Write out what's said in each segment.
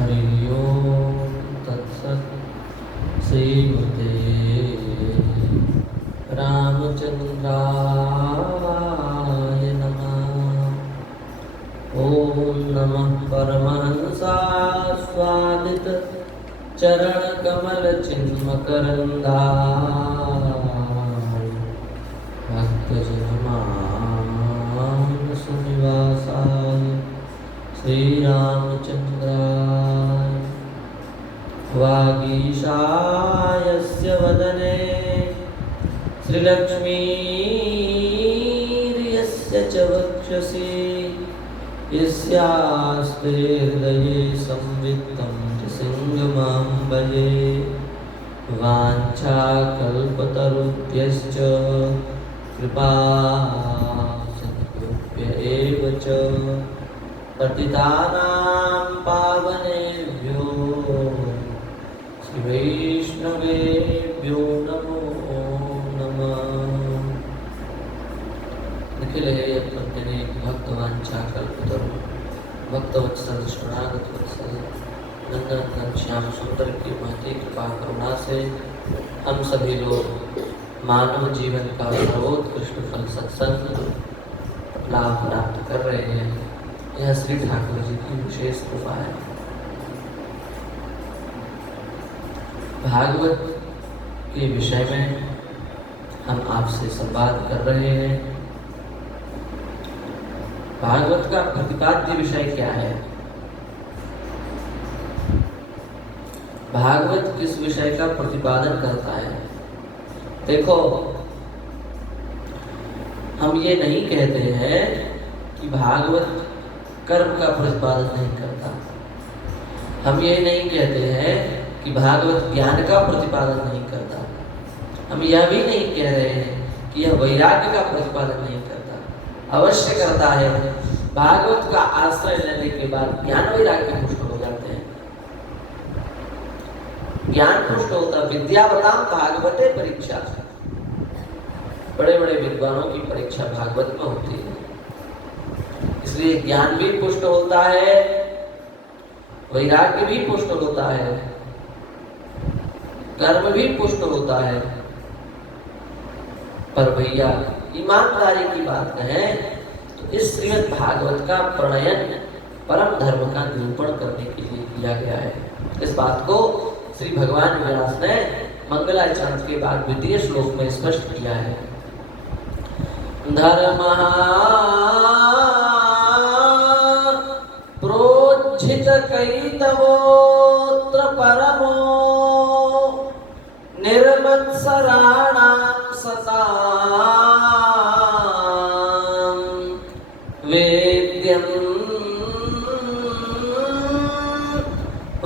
हरि ओम तत्सत्। श्रीमते रामचंद्राय नमः। ओम नमः परमहंसास्वादित चरण कमल चिन्मकरन्दाय भक्तजनमानस निवासाय श्रीरामचंद्राय। वागीशायस्य वदने श्रीलक्ष्मीर्यस्य च वक्षसि यस्यास्ते हृदये संवित्तं सिंहमां भजे। वाञ्छाकल्पतरुभ्यश्च कृपा सिन्धुभ्य एव च पतितानां पावनेभ्यो श्रीवैष्णवेभ्यो नमो नमः। निखिल हे यत्पद्यने भक्तवाञ्छाकल्पतरु भक्तवत्सल शरणागत वत्सल नंदन श्याम सुंदर की महती कृपा करुणा से हम सभी लोग मानव जीवन का सर्वोत्कृष्ट फल सत्संग लाभ प्राप्त कर रहे हैं। यह श्री ठाकुर जी की विशेष कृपा है। भागवत के विषय में हम आपसे संवाद कर रहे हैं। भागवत का प्रतिपाद्य विषय क्या है? भागवत किस विषय का प्रतिपादन करता है? देखो, हम ये नहीं कहते हैं कि भागवत कर्म का प्रतिपादन नहीं करता। हम ये नहीं कहते हैं कि भागवत ज्ञान का प्रतिपादन नहीं करता। हम यह भी नहीं कह रहे हैं कि यह वैराग्य का प्रतिपादन नहीं करता। अवश्य करता है। भागवत का आश्रय लेने के बाद ज्ञान वैराग्य पुष्ट हो जाते हैं। ज्ञान पुष्ट होता, विद्यावताम भागवते परीक्षा। बड़े बड़े विद्वानों की परीक्षा भागवत में होती है। इसलिए ज्ञान भी पुष्ट होता है, वैराग्य भी पुष्ट होता है, कर्म भी पुष्ट होता है। पर भैया ईमानदारी की बात कहें तो इस श्रीमद् भागवत का प्रणयन परम धर्म का निरूपण करने के लिए किया गया है। इस बात को श्री भगवान व्यास ने मंगलाचरण के बाद द्वितीय श्लोक में स्पष्ट किया है। धर्मः प्रोज्झित कैतवोऽत्र परमो निर्मत्सराणां सतां वेद्यं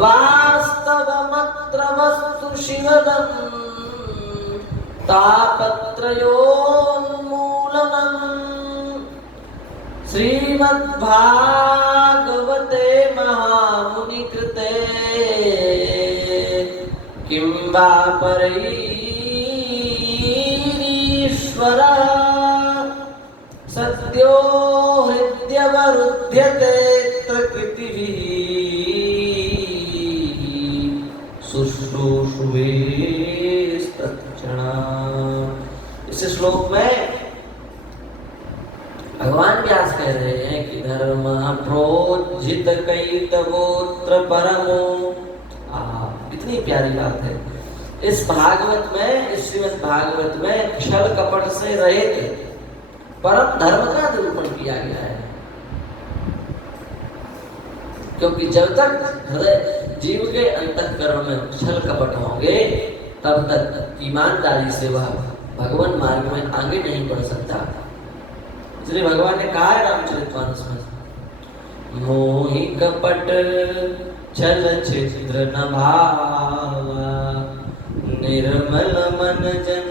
वास्तवमत्र वस्तु शिवदं तापत्रयोन्मूलनम् श्रीमद्भागवते महामुनिकृते किं वा परैरीश्वरः सद्यो हृद्यवरुध्यते कृतिभिः शुश्रूषुवेस्तत्क्षणा। इस श्लोक में भगवान व्यास कह रहे हैं कि धर्म प्रोज्झित कैतवोऽत्र परमो। इतनी प्यारी बात है। इस भागवत में, इस श्रीमद् भागवत में छल कपट से रहित परम धर्म का निरूपण किया गया है। क्योंकि जब तक हृदय जीव के अंतःकरण में छल कपट होंगे तब तक ईमानदारी से वह भगवान मार्ग में आगे नहीं बढ़ सकता। इसलिए भगवान ने कहा है रामचरितमानस में, मोहि कपट छल छिद्र न भावा निर्मल मन जन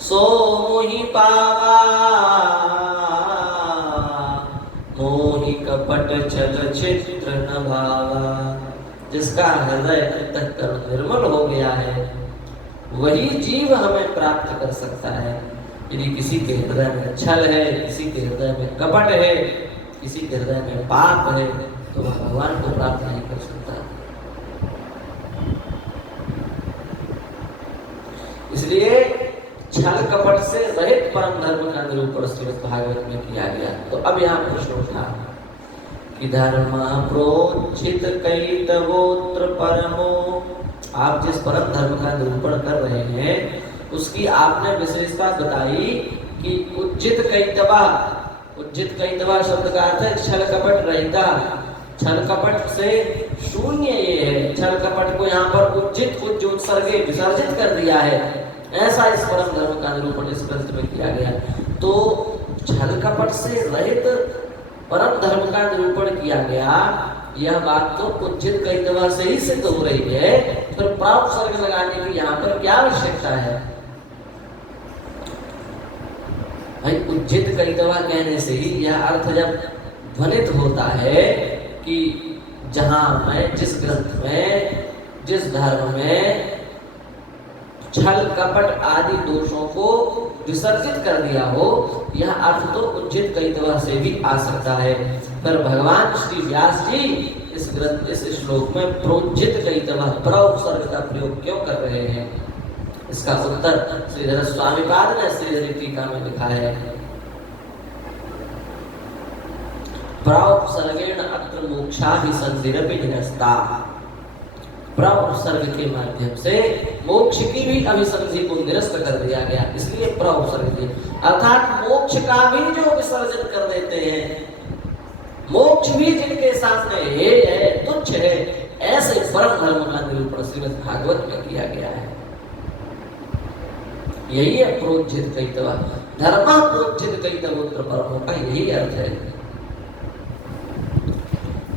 सो मोहि पावा। मोहि कपट छल छिद्र न भावा। जिसका हृदय अंतःकरण निर्मल हो गया है वही जीव हमें प्राप्त कर सकता है। यदि किसी के हृदय में छल है, किसी के हृदय में कपट है, किसी के हृदय में पाप है, तो वह भगवान को प्राप्त नहीं कर सकता। इसलिए छल कपट से रहित परम धर्म का निरूपण श्रीमद् भागवत में किया गया। तो अब यहाँ प्रश्न उठा कि धर्म प्रोचित कैतवोत्र परमो, आप जिस परम धर्म का निरूपण कर रहे हैं उसकी आपने विशेषता बताई कि उज्जित कैतवा। उज्जित कैतवा शब्द का अर्थ है छल कपट रहिता। छल कपट से शून्य ये है। छल कपट को यहाँ पर उज्जित उज्ज उत्सर्गे विसर्जित कर दिया है। ऐसा इस परम धर्म का निरूपण इस ग्रंथ में किया गया। तो छल कपट से रहित परम धर्म का निरूपण किया गया, यह बात तो उज्जित कैतवा से ही सिद्ध हो रही है। फिर प्राउपसर्ग लगाने की यहाँ पर क्या आवश्यकता है? भाई उज्जित कैतवा कहने से ही यह अर्थ जब ध्वनित होता है कि जहां मैं जिस ग्रंथ में जिस धर्म में छल कपट आदि दोषों को विसर्जित कर दिया हो, यह अर्थ तो उज्जित कैतवा से भी आ सकता है। पर भगवान श्री व्यास जी इस ग्रंथ इस श्लोक में प्रोज्जित कैतवा प्रउपसर्ग का प्रयोग क्यों कर रहे हैं? इसका उत्तर श्रीधर स्वामीपाद ने श्रीधरी टीका में लिखा है। प्रउपसर्गेण अत्र मोक्षाभिसंधिरपि निरस्ता। प्रउपसर्ग के माध्यम से मोक्ष की भी अभिसंधि को निरस्त कर दिया गया, इसलिए प्रउपसर्ग दिया। अर्थात मोक्ष का भी जो विसर्जन कर देते हैं, मोक्ष भी जिनके सामने है तुच्छ है, ऐसे परम धर्म का निरूपण श्रीमद् भागवत में किया गया है। यही है प्रोज्जित कैतवा। धर्म प्रोज्जित कैतवोत्र परमो का यही अर्थ है।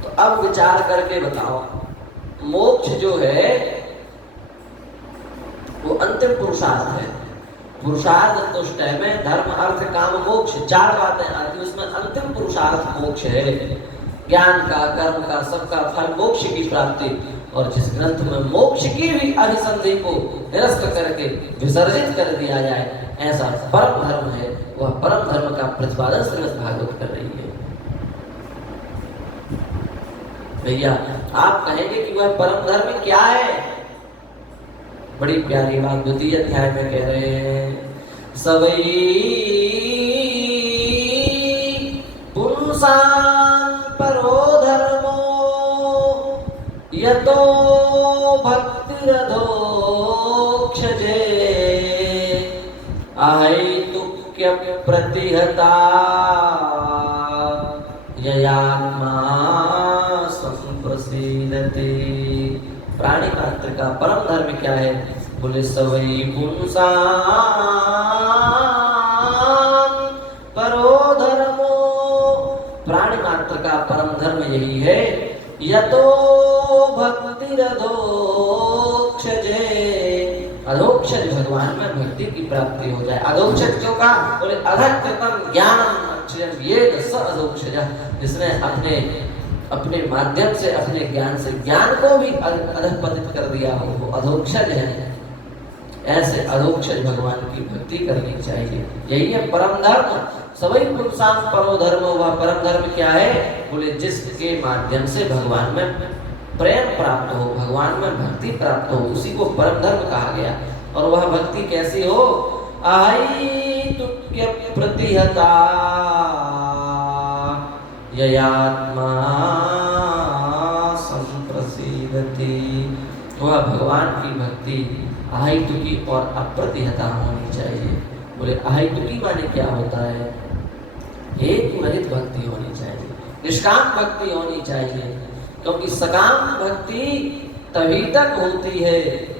तो अब विचार करके बताओ, मोक्ष जो है वो अंतिम पुरुषार्थ है। पुरुषार्थ तुष्ट है में धर्म अर्थ काम मोक्ष चार बातें आती, उसमें अंतिम पुरुषार्थ मोक्ष है। ज्ञान का, कर्म का, सबका फल मोक्ष की प्राप्ति। और जिस ग्रंथ में मोक्ष की भी अभिसंधि को निरस्त करके विसर्जित कर दिया जाए, ऐसा परम धर्म है, वह परम धर्म का प्रतिपादन श्रीमद् भागवत कर रही है। भैया आप कहेंगे कि वह परम धर्म क्या है? बड़ी प्यारी बात द्वितीय अध्याय में कह रहे हैं, सवई पुंसां परो धर्मो यतो भक्तिरधोक्षजे अहैतुक्य प्रतिहता ययात्मा संप्रसीदते। प्राणी मात्र का परम धर्म क्या है? बोले सवई पुंसां परो धर्मो। प्राणी मात्र का परम धर्म यही है, यतो भक्तिरधोक्षजे। अधोक्षज भगवान में भक्ति की प्राप्ति हो जाए। अधोक्षज क्यों कहा? बोले अधकृतम ज्ञानम अक्षयं येन स अधोक्षजः। जिसने अपने माध्यम से, अपने ज्ञान से ज्ञान को भी अधःपतित कर दिया हो, वो अधोक्षज है। ऐसे अधोक्षज भगवान की भक्ति करनी चाहिए। यही है परम धर्म। सवई पुंसां परो धर्मो। वह परम धर्म क्या है? बोले जिसके माध्यम से भगवान में प्रेम प्राप्त हो, भगवान में भक्ति प्राप्त हो, उसी को परम धर्म कहा गया। और वह भक्ति कैसी हो? अहैतुक्य प्रतिहता ययात्मा संप्रसीदति। वह भगवान की भक्ति अहैतुकी और अप्रतिहता होनी चाहिए। बोले अहैतुकी माने क्या होता है? हेतु रहित भक्ति होनी चाहिए, निष्काम भक्ति होनी चाहिए। क्योंकि सकाम भक्ति तभी तक होती है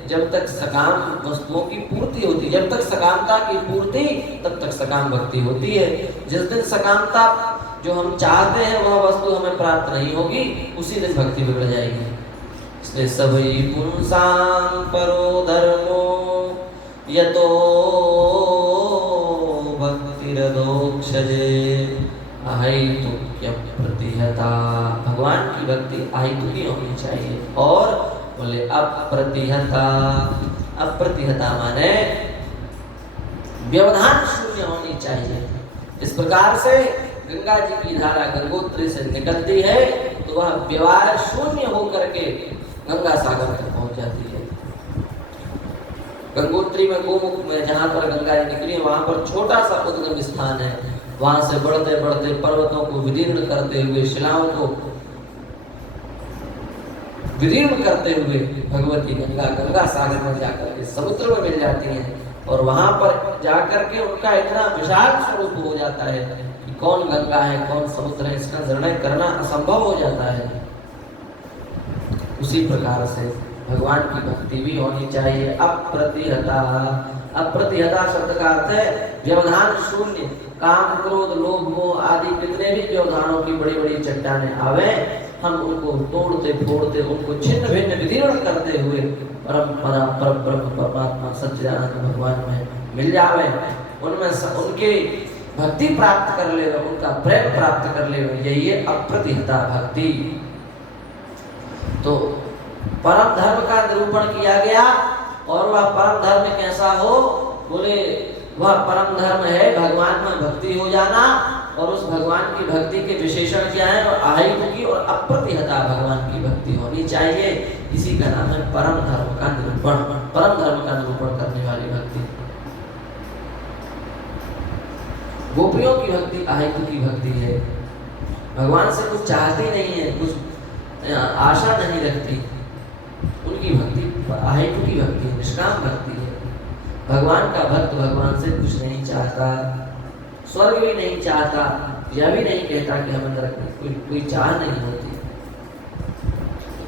जब तक सकाम वस्तुओं की पूर्ति होती। जब तक सकामता की पूर्ति, तब तक सकाम भक्ति होती है। जिस दिन सकामता जो हम चाहते हैं वह वस्तु हमें प्राप्त नहीं होगी, उसी दिन भक्ति बिगड़ जाएगी। इसलिए सवई पुंसां परो धर्मो यतो भक्तिरधोक्षजे अहैतुक्य प्रतिहता। भगवान की भक्ति अहैतुकी होनी चाहिए। और बोले अप्रतिहता। अप्रतिहता माने व्यवधान शून्य होनी चाहिए। इस प्रकार से गंगा जी की धारा गंगोत्री से निकलती है तो वह व्यवहार शून्य होकर के गंगा सागर तक पहुंच जाती है। गंगोत्री में गोमुख में जहाँ पर गंगा जी निकली है वहां पर छोटा सा उद्गम स्थान है। वहां से बढ़ते बढ़ते पर्वतों को विदीर्ण करते हुए, शिलाओं को विदीर्ण करते हुए भगवती गंगा सागर में जाकर के समुद्र में मिल जाती हैं। और वहां पर जाकर के उनका इतना विशाल स्वरूप हो जाता है कि कौन गंगा है कौन समुद्र है इसका निर्णय करना असंभव हो जाता है। उसी प्रकार से भगवान की भक्ति भी होनी चाहिए। अप्रतिहता, अप्रतिहता शब्द का अर्थ है व्यवधान शून्य। काम, क्रोध, लोभ, मोह आदि कितने भी व्यवधानों की बड़ी बड़ी चट्टानें आवे, हम उनको तोड़ते फोड़ते उनको छिन्न भिन्न विदीर्ण करते हुए परम ब्रह्म परमात्मा सच्चिदानंद भगवान में मिल जावे, उनमें उनके भक्ति प्राप्त कर ले, उनका प्रेम प्राप्त कर ले, यही है अप्रतिहता भक्ति। तो परम धर्म का निरूपण किया गया। और वह परम धर्म कैसा हो? बोले वह परम धर्म है भगवान में भक्ति हो जाना। और उस भगवान की भक्ति के विशेषण क्या है? और आहिमुखी और अप्रतिहता भगवान की भक्ति होनी चाहिए। इसी का नाम है परम धर्म का निरूपण, परम धर्म का निरूपण करने वाली भक्ति। गोपियों की भक्ति आहिमुखी भक्ति है, भगवान से कुछ चाहती नहीं है, कुछ आशा नहीं रखती। उनकी भक्ति आहिमुखी भक्ति, निष्काम भक्ति है। भगवान का भक्त भगवान से कुछ नहीं चाहता, स्वर्ग भी नहीं चाहता, यह भी नहीं कहता कि हमें नरक में कोई चाह नहीं होती।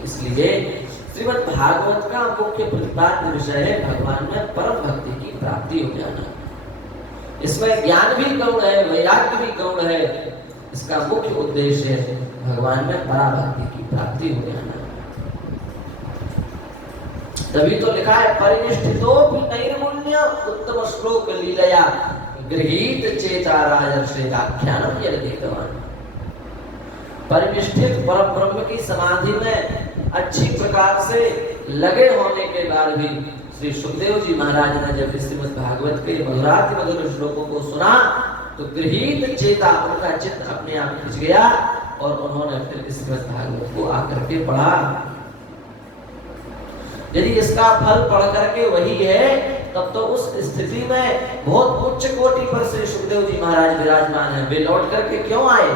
इसलिए श्रीमद् भागवत का मुख्य प्रतिपाद्य विषय है भगवान में परम भक्ति की प्राप्ति हो जाना। इसमें ज्ञान भी गौण है, वैराग्य भी गौण है। इसका मुख्य उद्देश्य है भगवान में पराभक्ति की प्राप्ति हो जाना। तभी तो लिखा है परिनिष्ठितो नैर्मुण्य उत्तम श्लोक लीलया गृहीत चेता राजर्षि आख्यानम यदितवान। परिनिष्ठित परम ब्रह्म की समाधि में अच्छी प्रकार से लगे होने के बाद भी श्री सुखदेव जी महाराज ने जब श्रीमद् भागवत के मधुराति मधुर श्लोकों को सुना तो गृहीत चेता, उनका चित्त अपने आप खिंच गया और उन्होंने फिर श्रीमद् भागवत को आकर के पढ़ा। यदि इसका फल पढ़ करके वही है तब तो उस स्थिति में बहुत उच्च कोटि पर श्री सुखदेव जी महाराज विराजमान है। वे लौट करके क्यों आए?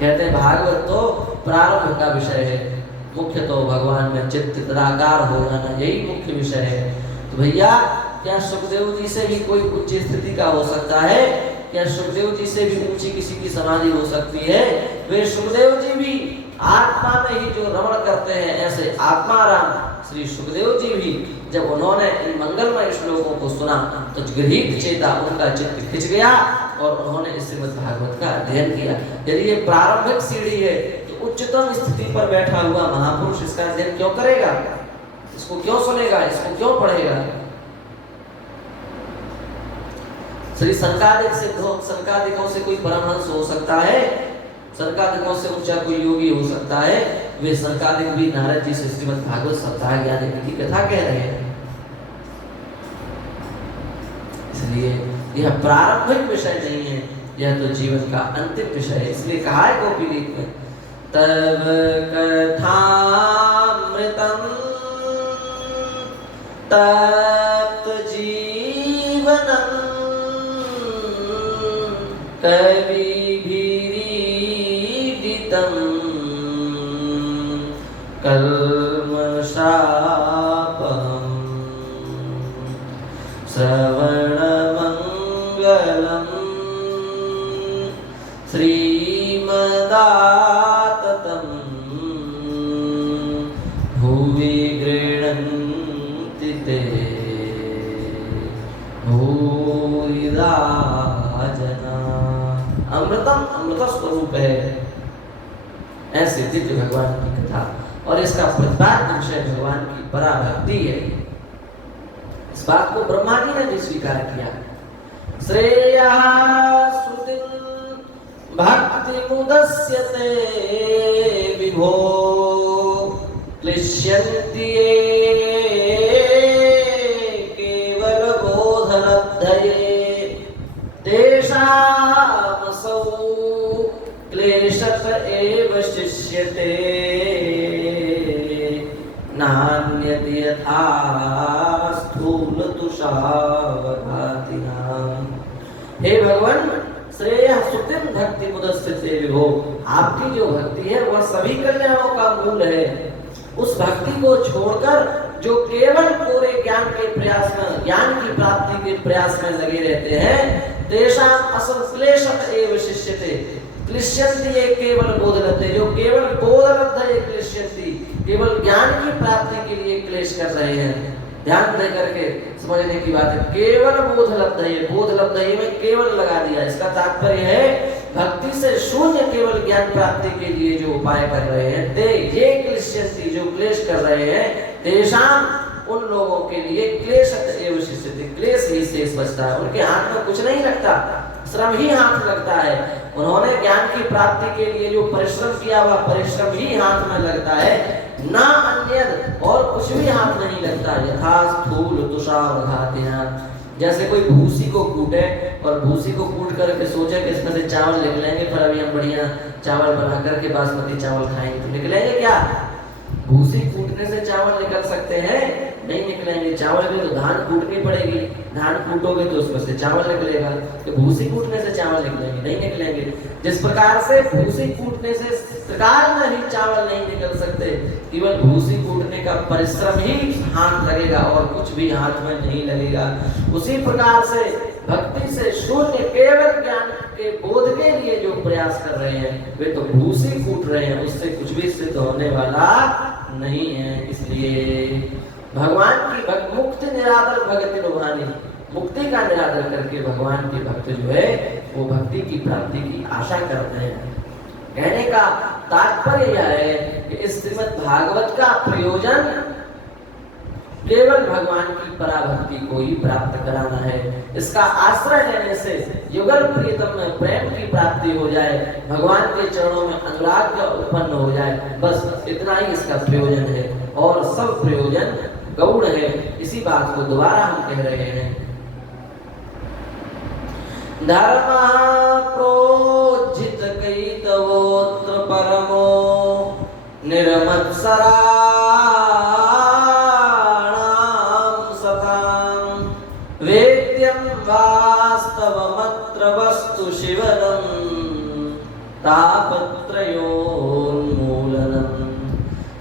कहते हैं भागवत तो प्रारंभ का विषय है, मुख्य तो भगवान में चित्त तदाकार हो जाना यही मुख्य विषय है। तो भैया क्या सुखदेव जी से भी कोई उच्च स्थिति का हो सकता है? क्या सुखदेव जी से भी ऊंची किसी की समाधि हो सकती है? वे सुखदेव जी भी आत्मा में ही जो रमण करते हैं, ऐसे आत्माराम श्री सुखदेव जी भी जब उन्होंने इन मंगलमय श्लोकों को सुना तो गृहीत चेता, उनका चित्त खिंच गया और उन्होंने इस श्रीमद् भागवत का अध्ययन किया। यदि ये प्रारंभिक सीढ़ी है तो उच्चतम स्थिति पर बैठा हुआ महापुरुष इसका अध्ययन क्यों करेगा? इसको क्यों सुनेगा? इसको क्यों पढ़ेगा? श्री संकादिक सिद्धों संकादिकों से कोई परमहंस हो सकता है? संकादिकों से ऊंचा कोई योगी हो सकता है? वे संकादिक भी नारद जी से श्रीमद् भागवत सप्ताह ज्ञान की कथा कह रहे हैं। इसलिए यह प्रारंभिक विषय नहीं है, यह तो जीवन का अंतिम विषय है। इसलिए कहा है गोपी गीत में तब कथामृतम तप्त जीवनम कवि कल्मषापहम् श्रवणमङ्गलम् श्रीमदाततं भुवि गृह्णन्ति ते भूरिदा जना। अमृतम अमृत स्वरूप है ऐसे दिव्य भगवान की कथा और इसका प्रतिपाद्य विषय भगवान की पराभक्ति है। इस बात को ब्रह्मा जी ने भी स्वीकार किया। श्रेयः श्रुतिं भक्ति मुदस्यते विभो क्लिश्यन्ति ये केवल बोधलब्धये तेषामसौ क्लेश नान्यति यथा स्थूल तुषारभातिनाम। हे भगवान, श्रेय सुतिम भक्ति मुदस्सिते विभो, आपकी जो भक्ति है वह सभी कल्याणों का मूल है। उस भक्ति को छोड़कर जो केवल पूरे ज्ञान के प्रयास में, ज्ञान की प्राप्ति के प्रयास में लगे रहते हैं, तेषां असंश्लेषम एव शिष्यते क्लिश्यन्ति ये केवल बोधलब्धे, जो केवल बोधलब्ध ये क्लिश्यन्ति, केवल ज्ञान की प्राप्ति के लिए क्लेश कर रहे हैं। ध्यान दे करके समझने की बात है। केवल बोधलब्ध है, बोधलब्ध है में केवल लगा दिया, इसका तात्पर्य है भक्ति से शून्य केवल ज्ञान प्राप्ति के लिए जो उपाय कर रहे हैं, ते ये क्लिश्यन्ति, जो क्लेश कर रहे हैं, तेषां उन लोगों के लिए क्लेश एव शिष्यते, क्लेश ही शेष बचता है। उनके हाथ में कुछ नहीं लगता, श्रम ही हाथ लगता है। उन्होंने ज्ञान की प्राप्ति के लिए जो परिश्रम किया हुआ परिश्रम ही हाथ में लगता है, ना अन्य और कुछ भी हाथ नहीं लगता। यथा स्थूल तुषारभातिना, जैसे कोई भूसी को कूटे और भूसी को कूट करके सोचे कि इसमें से चावल निकलेंगे, पर अभी हम बढ़िया चावल बना करके बासमती चावल खाएंगे, तो निकलेंगे क्या? भूसी कूटने से चावल निकल सकते हैं? नहीं निकलेंगे। चावल के तो धान कूटनी पड़ेगी, धान कूटोगे तो उसमें से चावल निकलेगा, तो भूसी कूटने से चावल निकलेंगे? नहीं निकलेंगे। जिस प्रकार से भूसी कूटने से त्रिकाल में ही चावल नहीं निकल सकते, केवल भूसी कूटने का परिश्रम ही हाथ लगेगा और कुछ भी हाथ में नहीं लगेगा। उसी प्रकार से भक्ति से शून्य केवल ज्ञान के बोध के लिए जो प्रयास कर रहे हैं, वे तो भूसी कूट रहे हैं, उससे कुछ भी सिद्ध होने वाला नहीं है। इसलिए भगवान की मुक्ति निरादर भक्ति लुभानी, मुक्ति का निरादर करके भगवान के भक्त जो है वो भक्ति की प्राप्ति की आशा करते हैं। कहने का तात्पर्य यह है कि इस श्रीमद् भागवत का प्रयोजन केवल भगवान की पराभक्ति को ही प्राप्त कराना है। इसका आश्रय लेने से युगल प्रियतम में प्रेम की प्राप्ति हो जाए, भगवान के चरणों में अनुराग उत्पन्न हो जाए, बस इतना ही इसका प्रयोजन है। और सब प्रयोजन गौण है। इसी बात को दोबारा हम कह रहे हैं। धर्म प्रोज्झित कैतवोत्र परमो निर्मत्सराणां सतां वेद्यं वास्तवमत्र वस्तु शिवनं तापत्रयोन्मूलनम्।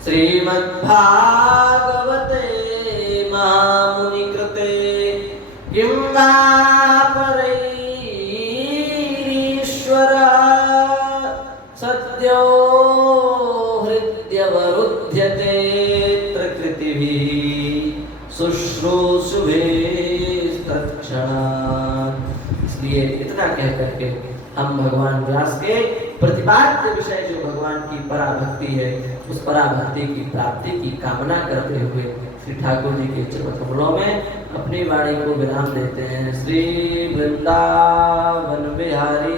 श्रीमद्भागवते महामुनिकृते किं वा परैरीश्वरः सद्यो हृद्यवरुध्यते प्रकृतिभिः शुश्रूषुभिस्तत्क्षणात्। इसलिए इतना कह करके हम भगवान व्यास के प्रतिपाद्य विषय जो भगवान की पराभक्ति है, उस पराभक्ति की प्राप्ति की कामना करते हुए श्री ठाकुर जी के चरण कमलों में अपनी वाणी को विराम देते हैं। श्री वृंदावन बिहारी